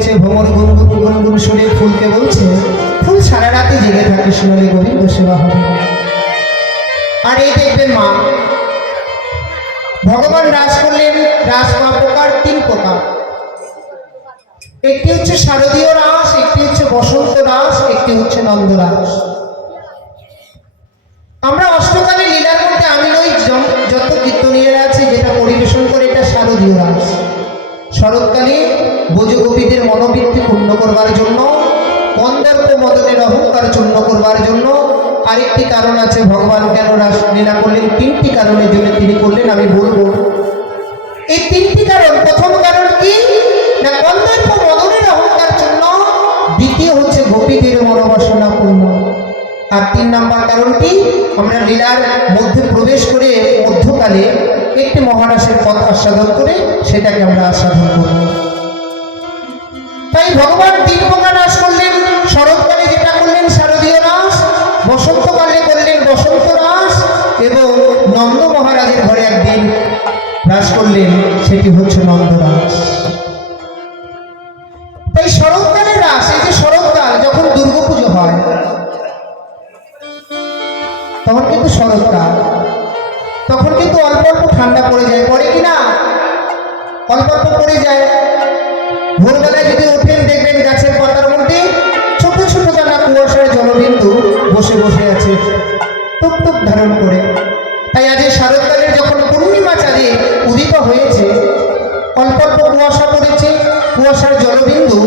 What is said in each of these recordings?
উঠেছে, ভ্রমর গুনগুন গুনগুন সুরে ফুলকে বলছে, ফুল সারা রাতে জেগে থাকে, শুনলে গোবিন্দ সেবা হবে। আর এই দেখবেন মা, ভগবান রাস করলেন, রাস প্রকার, 3 প্রকার। একটি হচ্ছে শারদীয় রাস, একটি হচ্ছে বসন্ত রাস, একটি হচ্ছে নন্দ রাস। আমরা অষ্টকালে লীলার মধ্যে আমি ওই যত কীর্তনীয়রা আছে যেটা পরিবেশন করে, এটা শারদীয় রাস। শরৎকালে ব্রজগোপীদের মনোবৃত্তি পূর্ণ করবার জন্য, কন্দর্প মদনের অহংকার চূর্ণ করবার জন্য। আরেকটি কারণ আছে ভগবান কেন রাস লীলা করলেন, 3টি কারণের জন্য তিনি করলেন, আমি বলবো। এই 3টি কারণ, প্রথম কারণ কি না কন্দর্প মদনের অহংকার চূর্ণ, দ্বিতীয় হচ্ছে গোপীদের মনোবাসনা পূর্ণ, আর 3 নম্বর কারণটি আমরা লীলার মধ্যে প্রবেশ করে মধ্যকালে একটি মহারাসের পথ আস্বাদন করে সেটাকে আমরা আস্বাদন করব। তাই ভগবান 3 প্রকার রাস করলেন। শরৎকালে যেটা করলেন শারদীয় রাস, বসন্তকালে করলেন বসন্ত রাস, এবং নন্দ মহারাজের ঘরে একদিন রাস করলেন, সেটি হচ্ছে নন্দ রাস। তাই শরৎকালের রাস, এই যে শরৎকাল যখন দুর্গাপুজো হয় তখন কিন্তু শরৎকাল, তখন কিন্তু অল্প অল্প ঠান্ডা পড়ে যায়, পড়ে কিনা অল্প অল্প পড়ে যায়। ভোরবেলায় যদি ওঠেন দেখবেন গাছের পাতার মধ্যে ছোট ছোট জানা কুয়াশার জলবিন্দু বসে বসে আছে টুক টুক ধারণ করে। তাই আজ শরৎকালের যখন পূর্ণিমা চাঁদে উদিত হয়েছে, অল্প অল্প কুয়াশা পড়েছে, কুয়াশার জলবিন্দু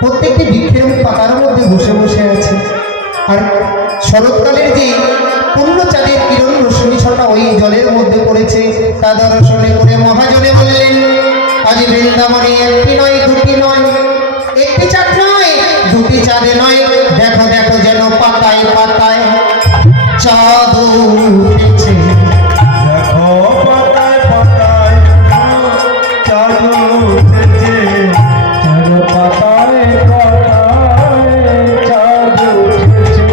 প্রত্যেকটি বৃক্ষের পাতার মধ্যে বসে বসে আছে। আর শরৎকালের যে পূর্ণ চাঁদের কিরণ রশ্মি ছটা ওই জলের মধ্যে পড়েছে, তা দর্শনে করে মহাজনে বললেন, আজ বৃন্দাবনে একটি নয়, দুটি নয়, একটি চাঁদ নয়, দুটি চাঁদে নয়, দেখো দেখো যেন পাতায় পাতায় চাঁদ উঠেছে। দেখো পাতায় পাতায় চাঁদ উঠেছে, যেন পাতায় পাতায় চাঁদ উঠেছে।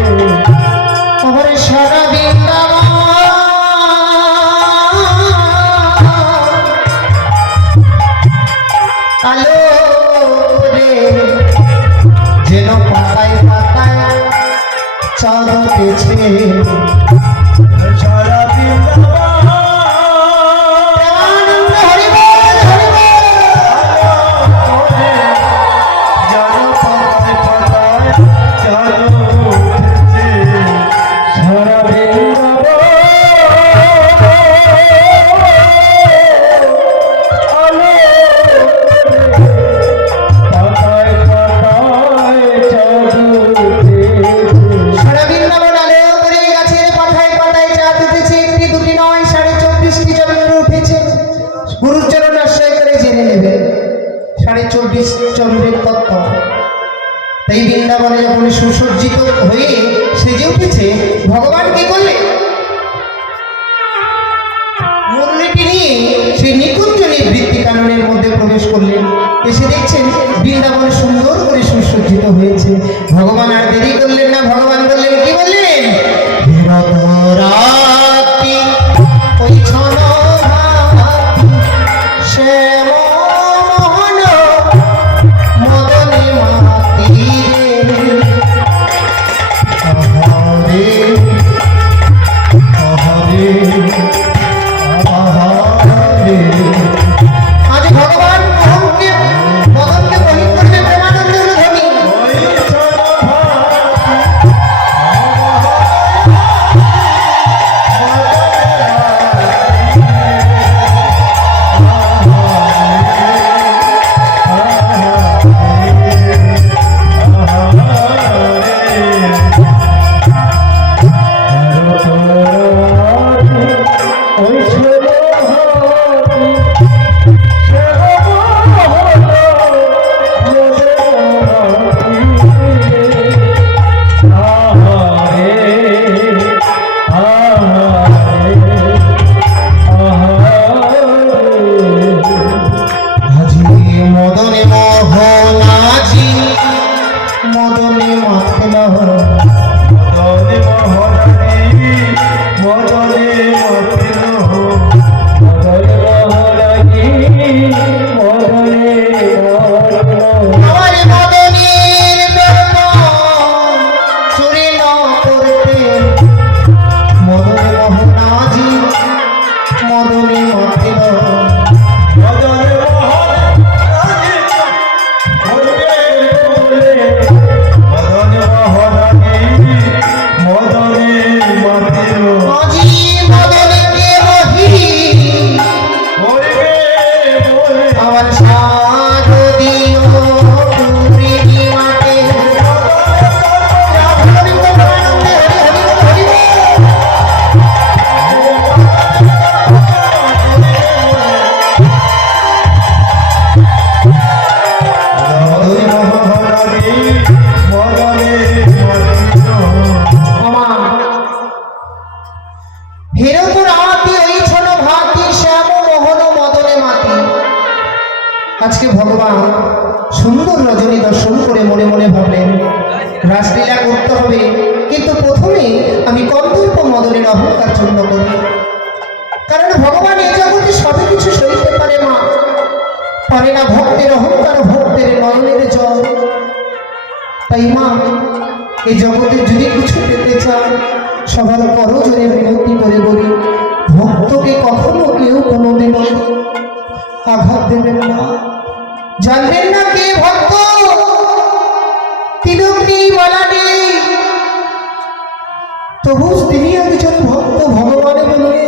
আমার সারা বৃন্দাবন আলো রে, যেন পাতায় পাতায় চাঁদ উঠেছে। সারা বৃন্দাবন প্রেমানন্দ হরি বল, হরি বল। যেন পাতায় পাতায় চাঁদ উঠেছে, সারা বৃন্দাবন আলো পাতায় পাতায় চাঁদ উঠেছে। সারা বৃন্দাবন আলো করে গাছের পাতায় পাতায় চাঁদ উঠেছে, একটি দুটি নয়, 24.5টি চন্দ্র উঠেছে। গুরুর চরণ আশ্রয় করে জেনে নেবে 24.5 চন্দ্রের তত্ত্ব। তাই বৃন্দাবনে যখন সুসজ্জিত হয়ে সেজে উঠেছে, ভগবান কি করলেন, মুরলীটি নিয়ে সেই নিকুঞ্জ নিবৃত্তি কাননের মধ্যে প্রবেশ করলেন। এসে দেখছেন বৃন্দাবন সুন্দর করে সুসজ্জিত হয়েছে। ভগবান আর দেরি করলেন না, ভগবান বললেন, কি বললেন, বিরত রাত্রি ওই ছন ভাতি শ্যাম মোহন মদনে মাতি রে, আহারে আহারে আহারে। আজ ভগবান মদনকে বহিন করবে প্রেমানন্দের ধ্বনি। ওই ছন ভাতি একবার সাধু দিও পূর্ণিমাতে। হরি বল, হরি বল, হরি বল। হেরো তো রাতি ওই ছোট ভাতি শ্যাম মোহন মদনে মাতি। আজকে ভগবান সুন্দর রজনী দর্শন করে মনে মনে ভাবলেন রাসলীলা করতে হবে, কিন্তু প্রথমে আমি কন্দর্প মদনের অহংকার চূর্ণ করি। কারণ ভগবান এই জগতে সবই কিছু সইতে পারে মা, পারে না ভক্তের অহংকার, ভক্তের নয়নের জল। তাই মা, এই জগতে যদি কিছু পেতে চান সবার করজোরে বিনতি করে বলি, ভক্তকে কখনো কেউ কোনোদিন আঘাত দেবেন না। জানবেন না কে ভক্ত, তিলক নেই, মালা নেই, তবু তিনি একজন ভক্ত। ভগবানে বলে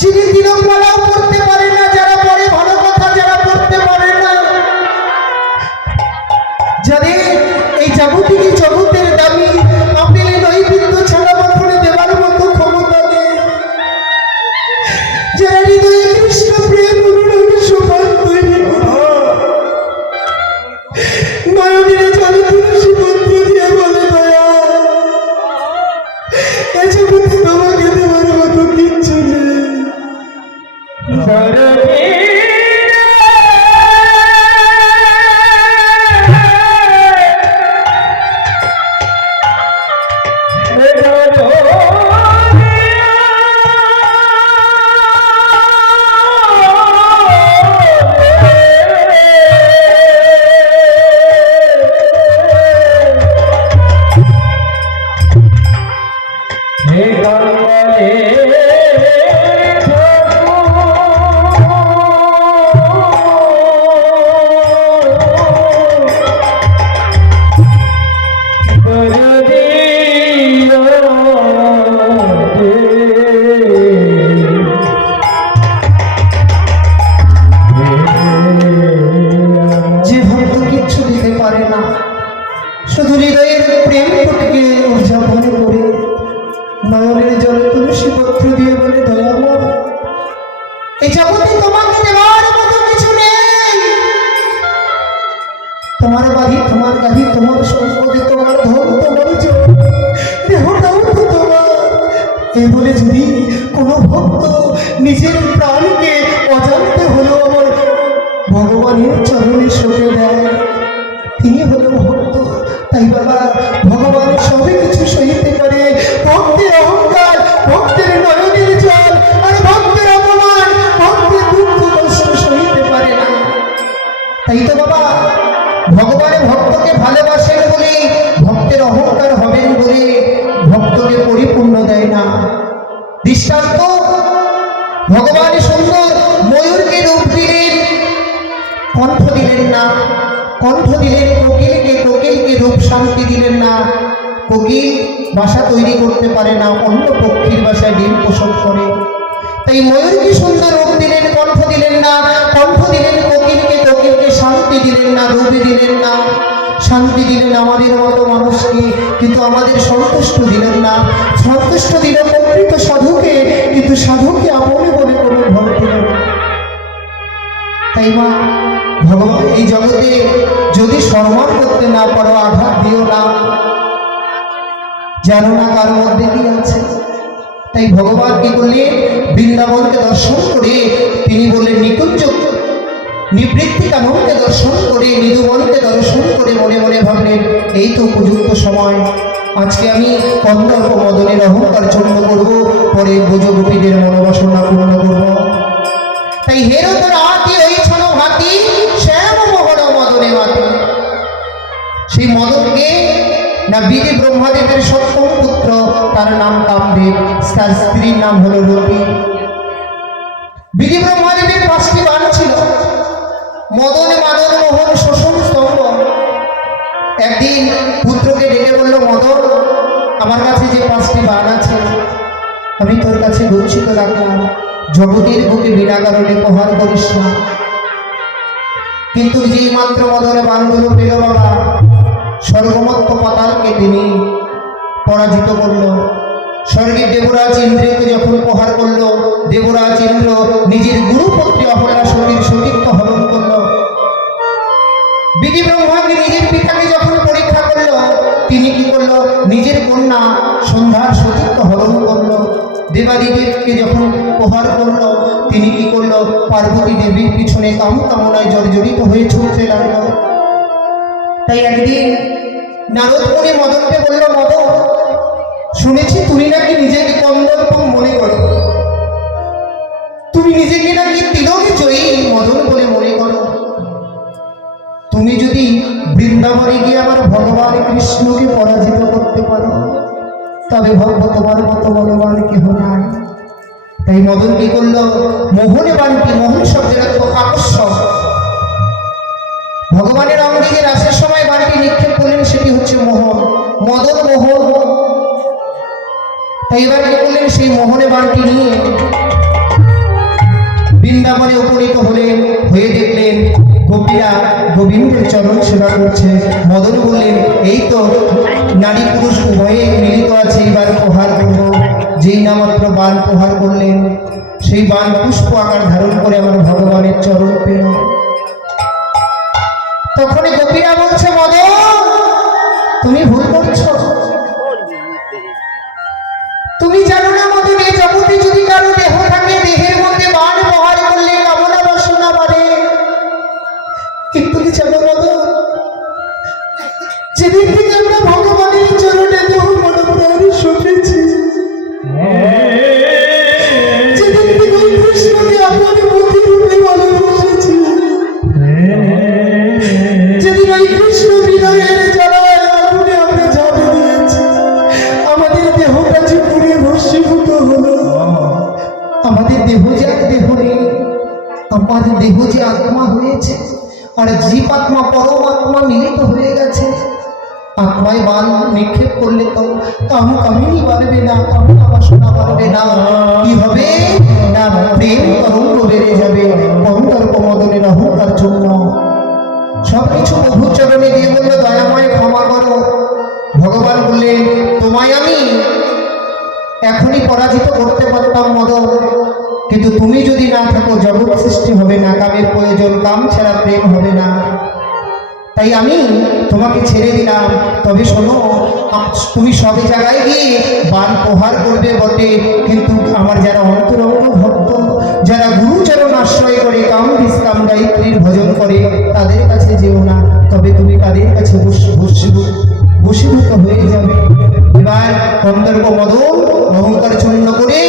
যিনি তিলক মালাও পড়তে পারে না, যারা পড়ে ভালো কথা, যারা পড়তে পারে না, যাদের এই জাগতিক জগতের দামি আপনি নৈবেদ্য ছাড়া কখনো দেবার মতো ক্ষমতা নেই, যারা হৃদয়ে কৃষ্ণ প্রেম অনুরাগে সোপান তৈরি করে নয়নের জলে তুলসী পত্র দিয়ে বলে দয়া এই জগতে তোমাকে দেবার মতো কিচ্ছু নেই। শুধু হৃদয়ের প্রেম টুটিকে উদযাপন করে নয়নের জলে তুলসী পত্র দিয়ে বলে দয়াময় এই জগতে তোমাকে দেওয়ার মতো কিছু নেই। তোমার বাড়ি, তোমার গাড়ি, তোমার সম্পদে, তোমার ধন, তোমার দেহটাও তো তোমার। এই বলে যদি কোনো ভক্ত নিজের প্রাণকে অজান্তে হলেও আমার ভগবানের চরণে সঁপে দেয়, তিনি হলো ভক্ত। তাই বাবা, ভগবানের সবই কিছু সইতে পারে, ভক্তের অহংকার, ভক্তের নয়নের জল আর ভক্তের অপমান, ভক্তের দুঃখ কষ্ট সইতে পারে না। তাই তো বাবা, ভগবান ভক্তকে ভালোবাসেন বলে, ভক্তের অহংকার হবেন বলে ভক্তকে পরিপূর্ণ দেয় না। দৃষ্টান্ত, ভগবান সুন্দর ময়ূরকে রূপ দিলেন, কণ্ঠ দিলেন না। কণ্ঠ দিলেন কোকিলকে, কোকিলকে রূপ শান্তি দিলেন না। কোকিল বাসা তৈরি করতে পারে না, অন্য পক্ষীর বাসায় ডিম পোষণ করে। তাই ময়ূরকে সুন্দর রূপ দিলেন, কণ্ঠ দিলেন না। কণ্ঠ দিলেন কোকিলকে, কোকিলকে শান্তি দিলেন না, রূপ দিলেন না। শান্তি দিলেন আমাদের মতো মানুষকে, কিন্তু আমাদের সন্তুষ্ট দিলেন না। সন্তুষ্ট দিল প্রকৃত সাধুকে, কিন্তু সাধুকে আপনি বলে কোনো ভর দিলেন না। তাই মা, ভগবান এই জগতে যদি সম্মান করতে না পারো, আঘাত দিও না, জানো না কার মধ্যে কি আছে। তাই ভগবান কি করলেন, বৃন্দাবনকে দর্শন করে তিনি বললেন নিকুঞ্জ নিবৃত্তিকাননকে দর্শন করে, নিধুবনকে দর্শন করে মনে মনে ভাবলেন এই তো উপযুক্ত সময়, আজকে আমি কন্দর্প মদনের অহংকার চূর্ণ করবো, পরে ব্রজগোপীদের মনোবাসনা পূর্ণ করব। তাই হেরো তো রাতি ওই ছোট ভাতি শ্যাম মোহন মদনে মাতি। সেই মদনকে না বিধি ব্রহ্মাদেবের সপ্তম পুত্র, তার নাম কামদেব, তার স্ত্রীর নাম হলো রতি। বিধি ব্রহ্মাদেবের 5টি বাণ ছিল, মদন, মাদন, মোহন, শোষণ, স্তম্ভ। একদিন পুত্রকে ডেকে বলল, মদন, আমার কাছে যে 5টি বাণ আছে আমি তোর কাছে গচ্ছিত রাখলাম, জগতের বুকে বিনা কারণে প্রহার করিস না। কিন্তু যে মাত্র মদনে বানগুলো পেল বাবা, স্বর্গমত্ত পাতালকে তিনি পরাজিত করল। স্বর্গের দেবরাজ ইন্দ্রকে যখন প্রহার করল, দেবরাজ ইন্দ্র নিজের গুরুপুত্রী অহল্যা সতীর সতীত্ব হরণ করল। বিধি ব্রহ্মাকে নিজের পিতাকে যখন পরীক্ষা করল, তিনি কি করল? নিজের কন্যা সন্ধ্যার সতীত্ব হরণ করল। দেবাদিদেবকে যখন প্রহার করল, তিনি কি করল? পার্বতী দেবীর পিছনে কাম কামনায় জর্জরিত হয়ে ছুটতে লাগল। তাই একদিন নারদ মুনি মদনকে বলল, মদন, শুনেছি তুমি নাকি নিজেকে কন্দর্প মনে করো, তুমি নিজেকে নাকি তিলক জয়ী মদন বলে মনে করো। তুমি যদি বৃন্দাবনে গিয়ে আমার ভগবান কৃষ্ণকে পরাজিত করতে পারো, তবে ভক্ত তোমার মতো বলবান কেহ নাই। তাই মদন কি করল? মোহনে বানটি, মোহন শব্দের অর্থ আকর্ষণ, ভগবানের অঙ্গে যে রাসের সময় বানটি নিক্ষেপ করলেন সেটি হচ্ছে মোহন, মদন মোহন। তাই এবার কি করলেন? সেই মোহনে বানটি নিয়ে বৃন্দাবনে উপনীত হলেন। হয়ে দেখলেন গোপীরা গোবিন্দের চরণ সেবা করছে। মদন বললেন, এই তো নারী পুরুষ উভয়ে মিলিত আছে, এবার প্রহার করব। যেই না মাত্র বান প্রহার করলেন, সেই বান পুষ্প আকার ধারণ করে আমার ভগবানের চরণ পেল। তখনই গোপীরা বলছে, মদন, তুমি ভুল করছো। তুমি জানো না মদন, এই জগতে যদি কারো দেহ থাকে, দেহের মধ্যে বান প্রহার করলে কামনা বাসনা বাড়ে। কিন্তু কি জানো মদন, যেদিন থেকে আমরা ভগবানের চরণে দেহ মনোপ্রাণে শুনেছি, যেদিন থেকে ওই কৃষ্ণকে আপনার বুদ্ধি রূপে ভালোবেসেছি, যেদিন ওই কৃষ্ণ বিনয়ের জ্বালায় আগুনে আমরা ঝাঁপে দিয়েছি, আমাদের দেহটা যে পুড়ে ভস্মীভূত হলো। আমাদের দেহ যে আর দেহ নেই, আমাদের দেহ যে আত্মা হয়েছে, আর জীব আত্মা পরমাত্মা মিলিত হয়ে গেছে। আত্মায় বান নিক্ষেপ করলে তো কামিনী বাড়বে না, কামনা বাসনা বাড়বে না। কি হবে না? প্রেম তরঙ্গ বেড়ে যাবে কন্দর্প মদনের অহংকার জন্য। সবকিছু প্রভু চরণে দিয়ে বললো, দয়াময় ক্ষমা করো। ভগবান বললেন, তোমায় আমি এখনই পরাজিত করতে পারতাম মদন, কিন্তু তুমি যদি না থাকো জগৎ সৃষ্টি হবে না, কামের প্রয়োজন, কাম ছাড়া প্রেম হবে না। তাই আমি তোমাকে ছেড়ে দিলাম। তবে শোনো, তুমি সব জায়গায় গিয়ে বান প্রহার করবে বটে, কিন্তু আমার যারা অন্তরঙ্গ ভক্ত, যারা গুরুচরণ আশ্রয় করে কাম বিষ্কাম গায়ত্রীর ভজন করে, তাদের কাছে যেও না, তবে তুমি তাদের কাছে বশীভূত হয়ে যাবে। এবার গন্ধর্ব মদন অহংকার চূর্ণ করে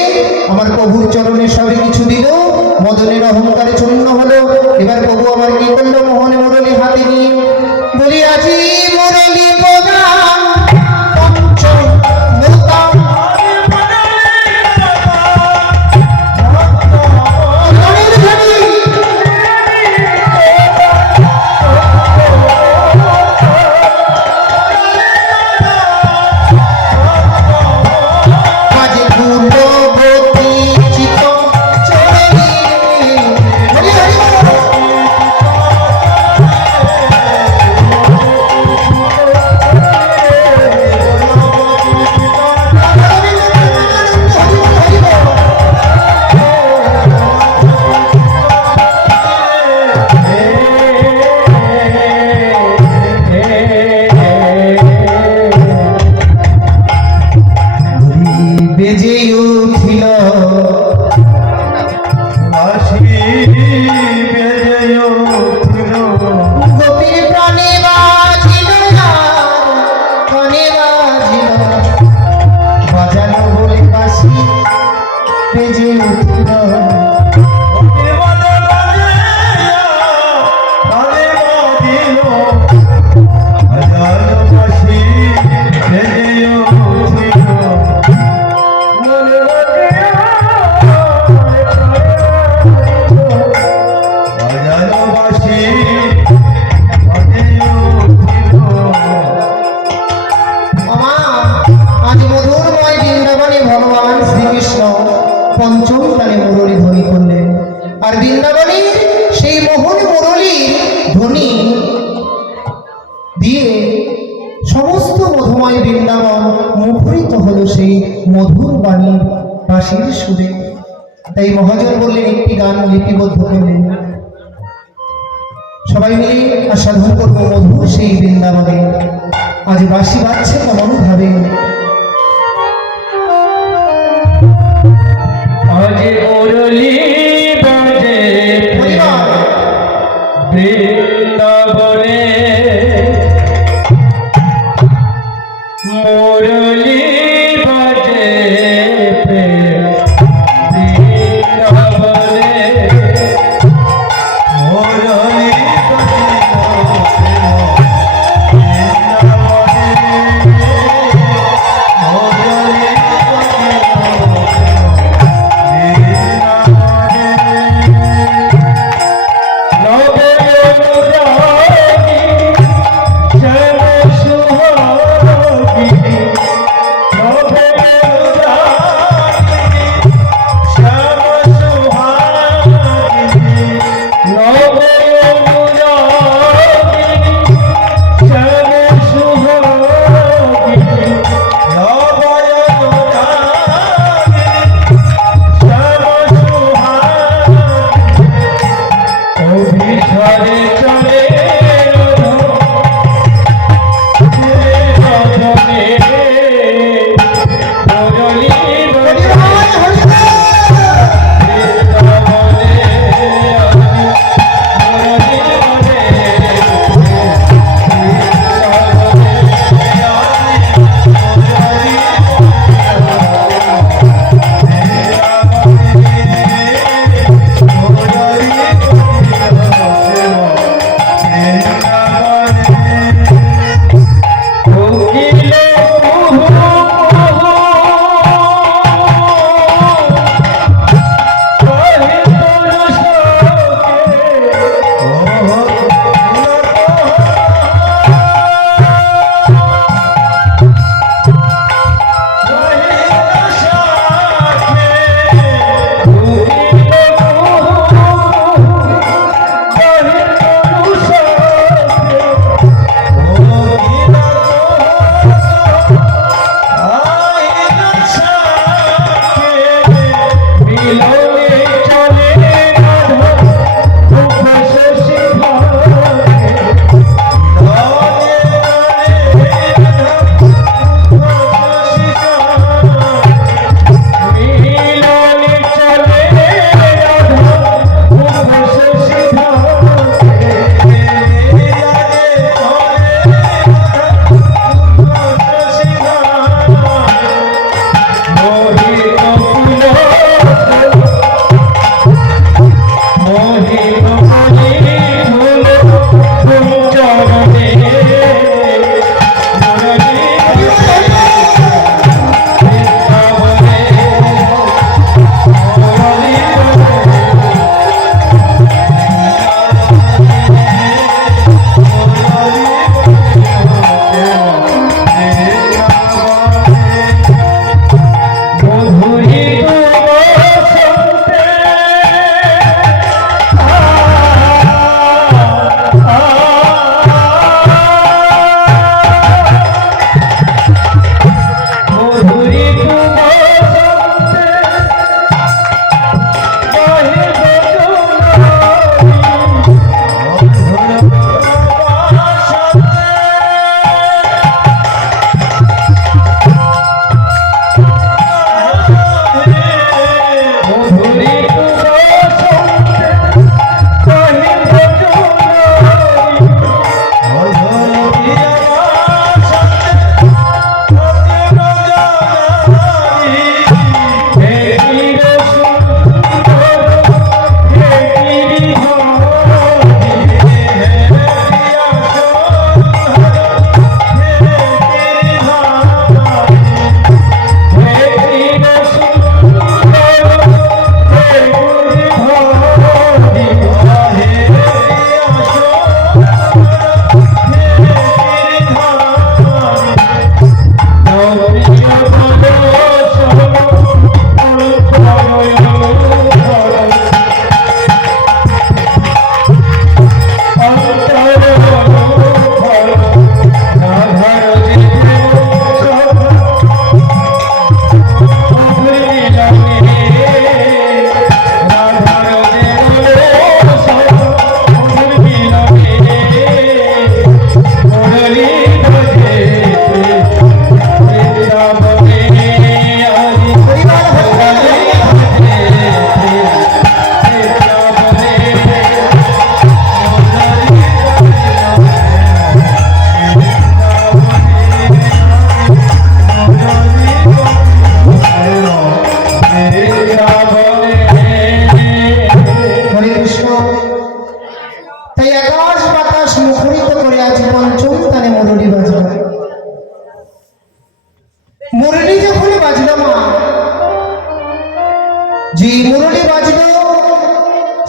আমার প্রভুর চরণে সবে কিছু দিল, মদনের অহংকারে চূর্ণ হলো। এবার প্রভু আমার কি করলো? মোহনে মুরলী হাতে নিয়ে বলি, আজি মুরলী প্রদান পঞ্চম মুতাম বেজে উঠিল গোপীর প্রাণে বাজিল না, প্রাণে বাজিল বাজানো বলে বাঁশি বেজে উঠিল। পঞ্চম তালে মুরলী ধ্বনি করলেন, আর বৃন্দাবনে সেই মোহন মুরলী ধ্বনি দিয়ে সমস্ত মধুময় বৃন্দাবন মুখরিত হলো সেই মধুর বাণীর বাঁশির সুরে। তাই মহাজন বললেন একটি গান লিপিবদ্ধ করলেন, সবাই মিলে আস্বাদন করবো মধুর সেই বৃন্দাবনে। আজ বাঁশি বাজছে কেমন ভাবে, আজ মুরলি বাজে পরিবার বৃন্দাবনে, মুরলি বাজে বৃন্দাবনে, মুরলি বাজে যেই মুরলী বাজলো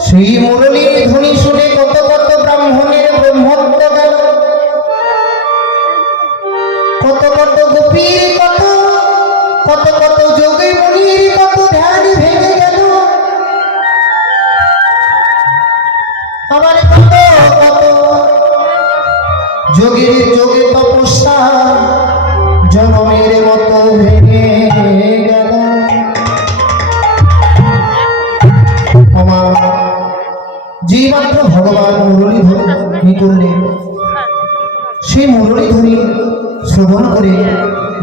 সেই মুরলীর ধ্বনি শুনে কত কত ব্রাহ্মণের ব্রহ্মত্ব গেল, কত কত গোপীর কত কত কত যোগী মুনির কত ধ্যান ভেঙে গেল, আবার কত কত যোগীর যোগে তপস্যা জনমের মতো ভেঙে গেল। যেই মাত্র ভগবান মুরলী ধ্বনি করলেন, সেই মুরলী ধ্বনি শ্রবণ করে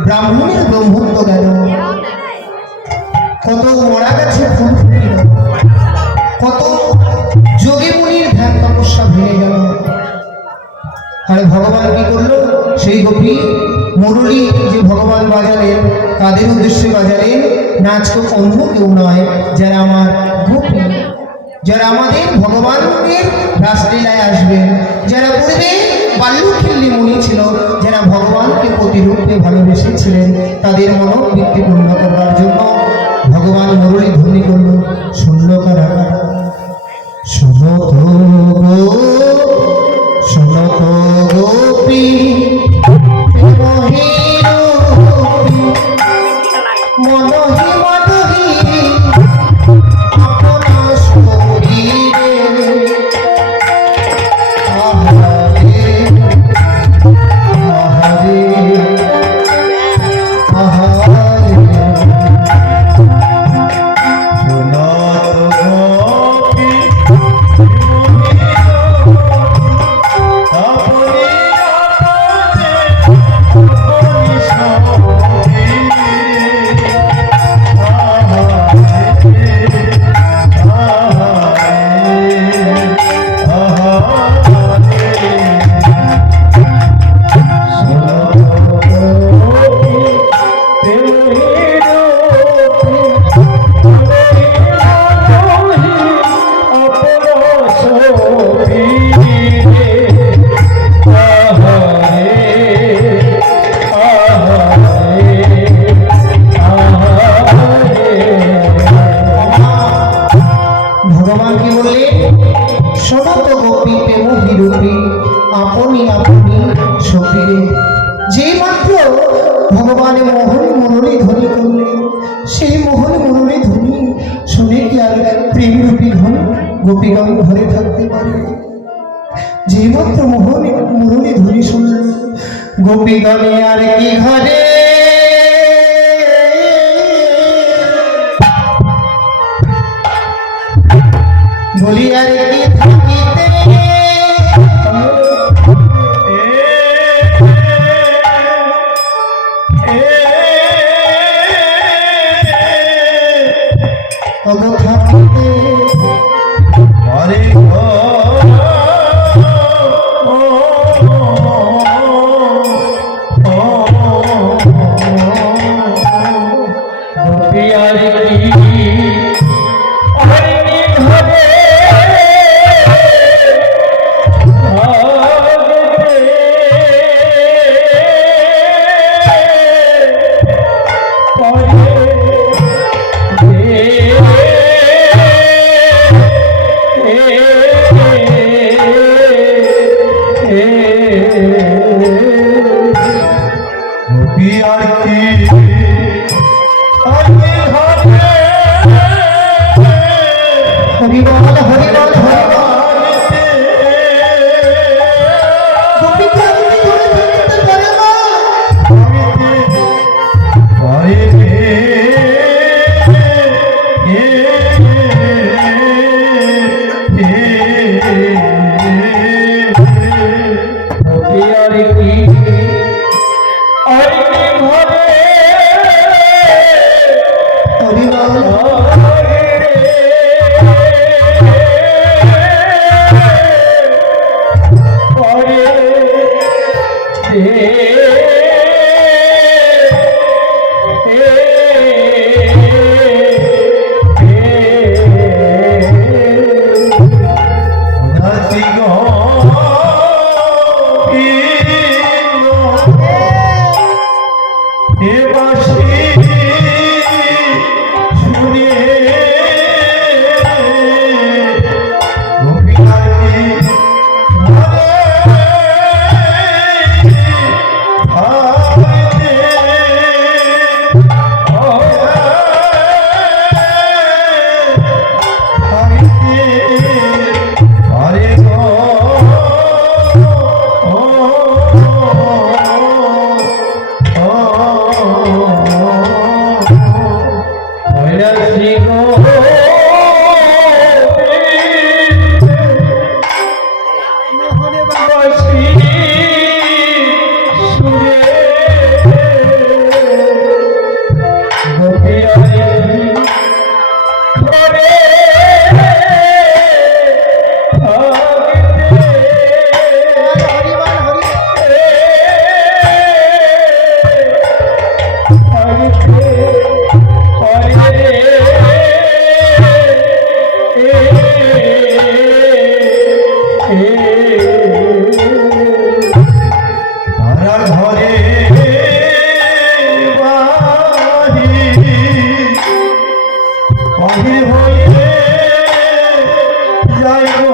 ব্রাহ্মণের ব্রহ্মত্ব গেল, কত মরা গাছে ফুল ফুটিল, কত যোগী মুনির ধ্যান তপস্যা ভেঙে গেল। আর ভগবান কি করলো? সেই গোপী মুরলী যে ভগবান বাজালেন, তাদের উদ্দেশ্যে বাজালেন, নাচ তো অন্য কেউ নয়, যারা আমার গোপী, যারা আমাদের ভগবানের রাসলীলায় আসবেন, যারা পূর্বে বাল্যখিল্লি মুনি ছিল, যারা ভগবানকে প্রতিরূপে ভালোবেসেছিলেন, তাদের মনোবৃত্তি পূর্ণ করবার জন্য ভগবান মুরলী ধ্বনি করল। শুনল কারা? শুনো তো শুনো তো গোপী মনহি মনহি আপনা শরীরে আহারে আহারে আহারে শুনো তো গোপী ভগবান কি বললেন? শোনো তো গোপী প্রেম বিরূপী আপনি আপনি সখীরে। যেই মাত্র ভগবান মোহন মুরলী ধ্বনি করলেন, সেই মোহন মুরলী ধ্বনি শুনে কি আর প্রেমরূপী ঘন গোপীগণ ঘরে থাকতে পারে? যেই মাত্র মোহন মুরলী ধ্বনি শুনলেন, গোপীগণে আর কি ঘরে বলি আর কি থাকিতে অগ থাকিতে হরে গোপিয়ার কি হরি বল হরি বল হরি বল। গোপীকে আমি ধরে থাকতে পারে না। হরি বল যাই গো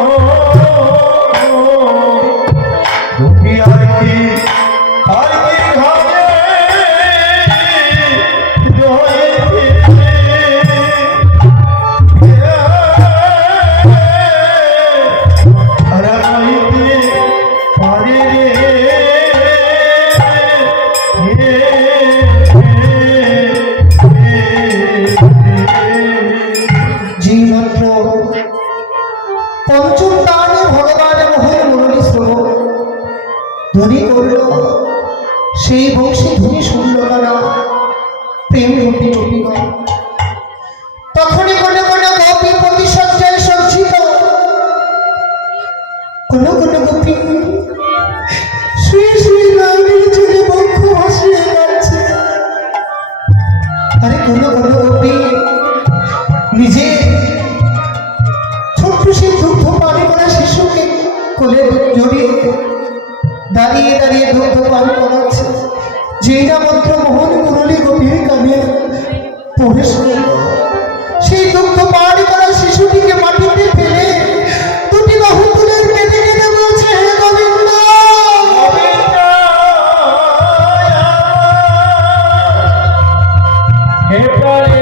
দুঃখী আর কি ঘরে রয়েছে আর হইতে পারে জীবনত্র পঞ্চম দানে ভগবান মোহন মুরলী শ্রবণ ধ্বনি করল সেই বংশী ধ্বনি শুনল না প্রেম রূপী গোপীগণ। তখনই কোনো কোনো গোপী প্রতিসজ্জায় সজ্জিত, কোনো কোনো গোপী শ্রী শ্রী রামের চলে বক্ষ ভাসিয়ে যাচ্ছে, আরে কোনো কোনো গোপী নিজে ছোট্ট সেই দুগ্ধ পানি করা শিশুকে কোলে জড়িয়ে দাঁড়িয়ে দাঁড়িয়ে দুগ্ধ পান করাচ্ছে। যেই না মাত্র মোহন মুরলী গভীর কানে প্রবেশ করল, সেই দুগ্ধ পান করা শিশুটিকে মাটিতে ফেলে দুটি বাহু তুলে কেঁদে কেঁদে বলছে, হে গোবিন্দ হে প্রাণে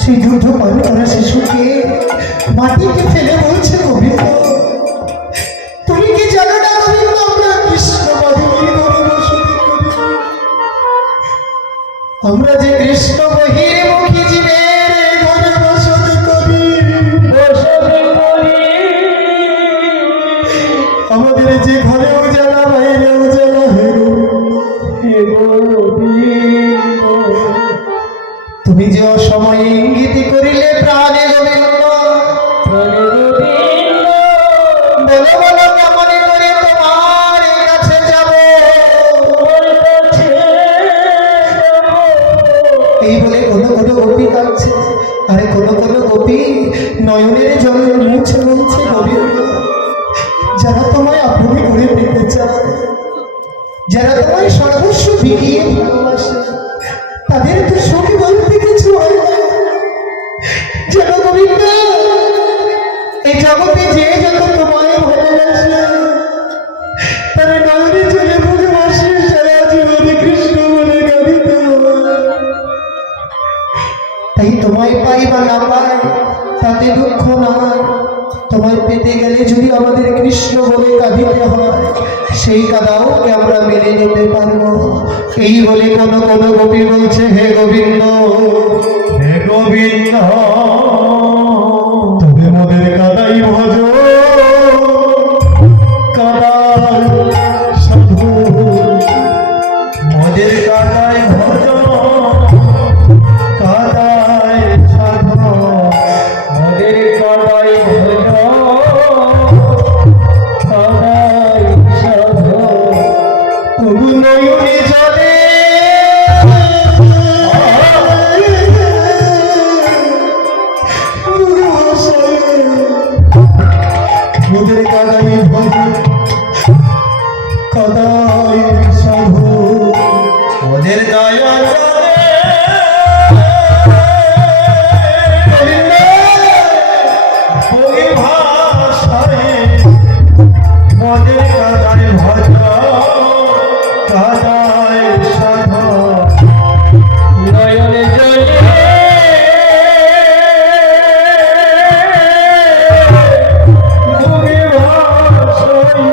সেই দুগ্ধ পান করা শিশুকে মাটিতে ফেলে বলছে, গোবিন্দ তুমি কি জানো না গোবিন্দ, আমরা কৃষ্ণবাদী আমরা যে কৃষ্ণ বহির্মুখী জীবের ঘরে বসতি করি, আমাদের যে ঘরে উজালা বাইরে উজালা তুমি যে অসময়ে ইঙ্গিত করিলে প্রাণে গোবিন্দ, বলো বলো কেমন করে তোমার কাছে যাব, এই বলে কোনো কোনো গোপী কাঁদছে, আরে কোনো কোনো গোপী নয়নের জল মুছে বলছে, গোবিন্দ যারা তোমায় আপনি করে পেতে চায়, যারা তোমায় সর্বস্ব বিলিয়ে ভালোবাসে, তাদের তো সুখী বলতে কিছু হয় না। যেন গোবিন্দ এই জগতে যে যত তোমায় ভালোবাসে, তারা নয়নে চলে মুখে বসে সারা জীবনে কৃষ্ণ বলে গাবিত। তাই তোমায় পাই বা না পাই তাতে দুঃখ নাই, তোমায় পেতে গেলে যদি আমাদের কৃষ্ণ বলে কাঁদিতে হয়, সেই কাদাওকে আমরা মেনে নিতে পারবো। এই বলে কোনো কোনো গোপী বলছে, হে গোবিন্দ হে গোবিন্দ তবে মোদের কাদাই ভজ, কাদাই সাধু মোদের কাদায় ভজ কাদায় সাধু মোদের কাদায় ভজ কাদায় সাধু তবু নয়নে জলে মোদের কাদাই ভজ কাদাই সাধু মোদের দয়া ভোগে ভাষায় মোদের কাদায় ভজ কাদায় সাধু নয়নে জলে ভোগে ভাষায়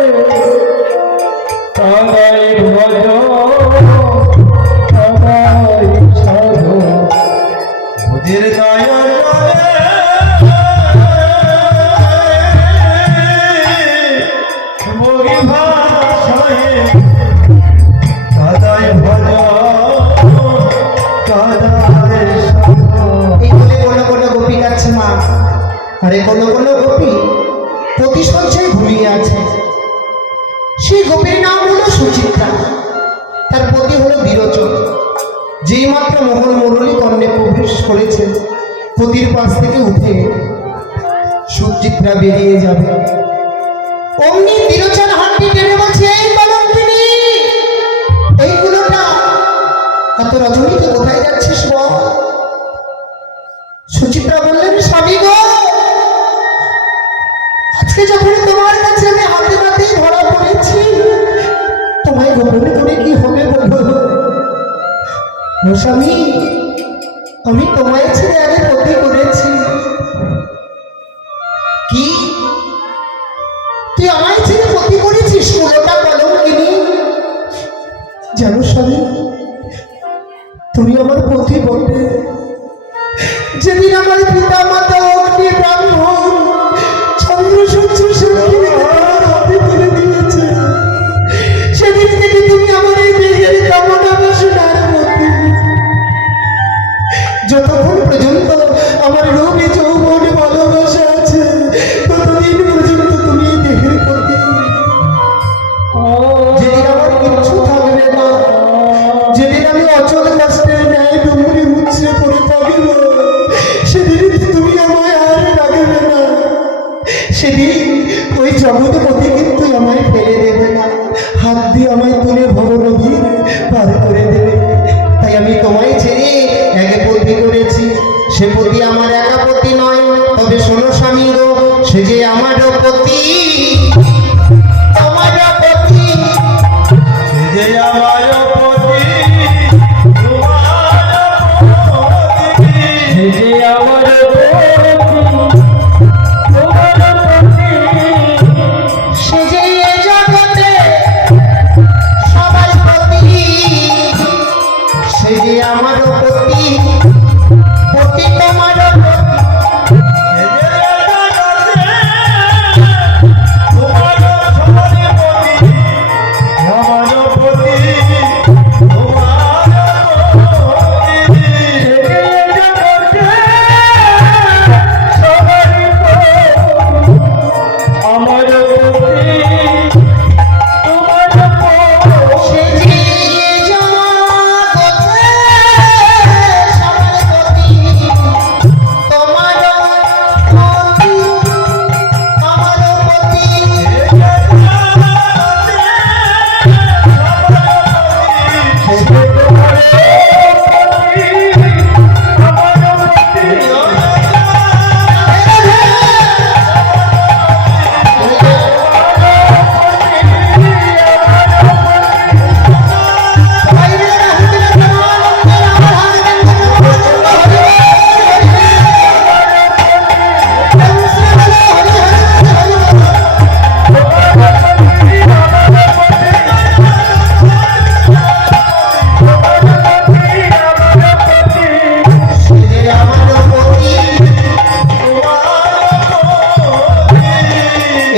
কাদায় ভজ কাদায় সাধু মোদের দয়া মোরে ভাষায় কাদায় ভজ কাদায় সাধু এই বলে কোনো কোনো গোপী কাছে মা, আরে কোনো কোনো গোপী গোপীর নাম হলো সুচিত্রা, তার পতি হলো বিরোচন। যেই মাত্র মোহন মুরলী কর্ণে প্রবেশ করেছে, পতির পাশ থেকে উঠে সুচিত্রা বেরিয়ে যাবে। অমনি বিরোচন হাতটি টেনে বলছে, এই কলঙ্কিনী, এইগুলোটা এত রজনীতে কোথায় যাচ্ছিস বল? সুচিত্রা বললেন, স্বামী গো, আজকে যখন তোমার কাছে আমি হাতে হাতেই ধরা পড়েছি, তোমায় গোপন করে কি হবে বলো? ও স্বামী, আমি তোমায় ছেড়ে আগে পতি করেছি। কি তুই আমায় ছেড়ে পতি করেছিস? পুরোটা কলঙ্কিনী। জানো স্বামী, তুমি আমার পতি বটে। যেদিন আমার পিতা মাতা অগ্নি ব্রাহ্মণ চন্দ্র সূর্য সাক্ষীকে তোমার হাতে তুলে দিয়েছে, সেদিন থেকে তুমি আমার এই দেহের কামনা বাসনার মধ্যে। যতক্ষণ পর্যন্ত আমার রূপে যৌবন ভালোবাসা আছে, ততদিন পর্যন্ত তুমি এই দেহের প্রতি। যেদিন আমার কিচ্ছু থাকবে না, যেদিন আমি অচল কষ্টের ন্যায় ডুমুরে মুছড়ে পড়ে থাকবো, সেদিন তুমি আমায় আর রাখবে না। সেদিন ওই জগৎপতি কিন্তু আমায় ফেলে দেবে না, হাত দিয়ে আমায় তুলে ভবনদীর পার করে দেবে। তাই আমি তোমায় ছেড়ে একে পতি করেছি। সে পতি আমার একা পতি নয়, তবে শোনো স্বামী গো, সে যে আমারও পতি, আমারও পতি। যে আমার পতি, তোমার পতি, যে আমার পতি, তোমার পতি, সে যে এ জগতে সবার পতি, সে যে আমারও পতি, পতি তোমারও পতি। তোমার সমানে পতি, আমার পতি, তোমার পতি, সবারই পতি, আমার পতি, তোমার পতি। সে যে এ জগতে সবার পতি, তোমারও পতি, আমারও পতি।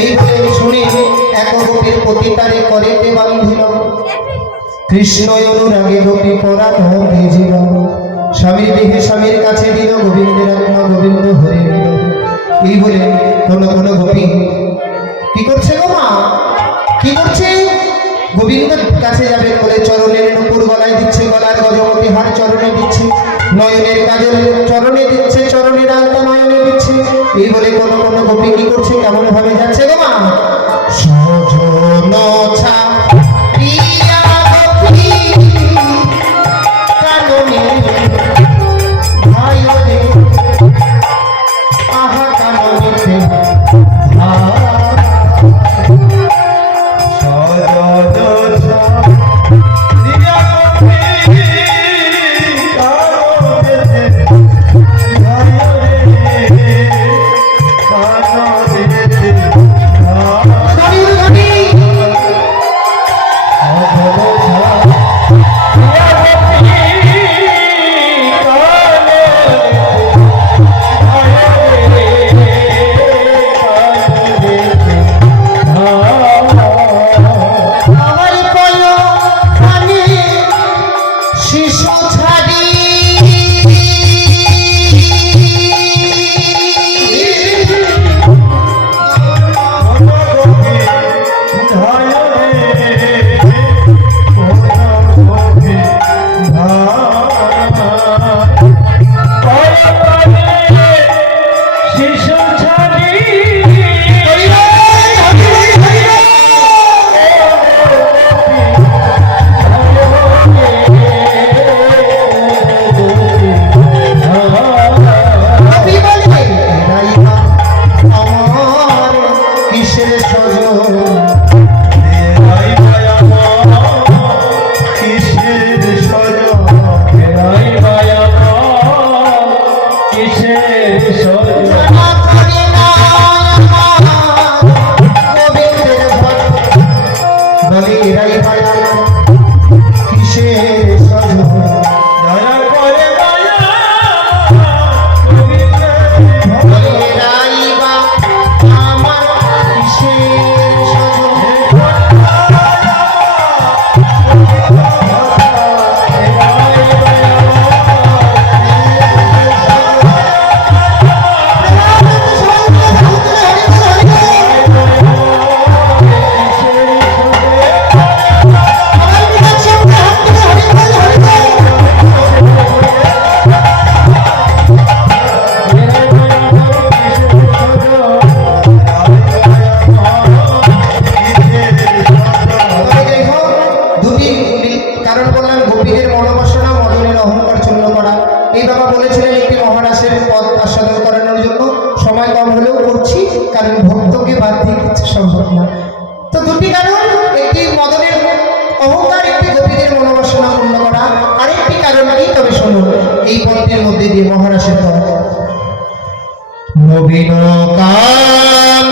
এই বলে শুনে এক গোপীর পতিতারে করেতে বান্ধিল, কৃষ্ণ অনুরাগে গোপী পরাণ বেজিল। স্বামীর দেহে স্বামীর কাছে দিল, গোবিন্দের আত্মা গোবিন্দ হরে দিল। এই বলে কোন গোপী কি করছে গো মা, কি করছে? গোবিন্দের কাছে যাবে বলে চরণের নুপুর গলায় দিচ্ছে, গলার গজমতি হার চরণে দিচ্ছে, নয়নের কাজল চরণে দিচ্ছে, চরণের আলতা নয়নে দিচ্ছে। এই বলে কোন গোপী কি করছে, কেমন ভাবে যাচ্ছে গো মা? সজন ছাড়িয়া গোপী কাননে ভাইরে, আহা কাননেতে Ah দুটি কারণ, একটি মদনের অহংকার, একটি গোপীদের মনোবাসনা পূর্ণ করা। আরেকটি কারণ কি তবে শুনুন এই পথের মধ্যে দিয়ে মহারাজের পথ। নবীন কাম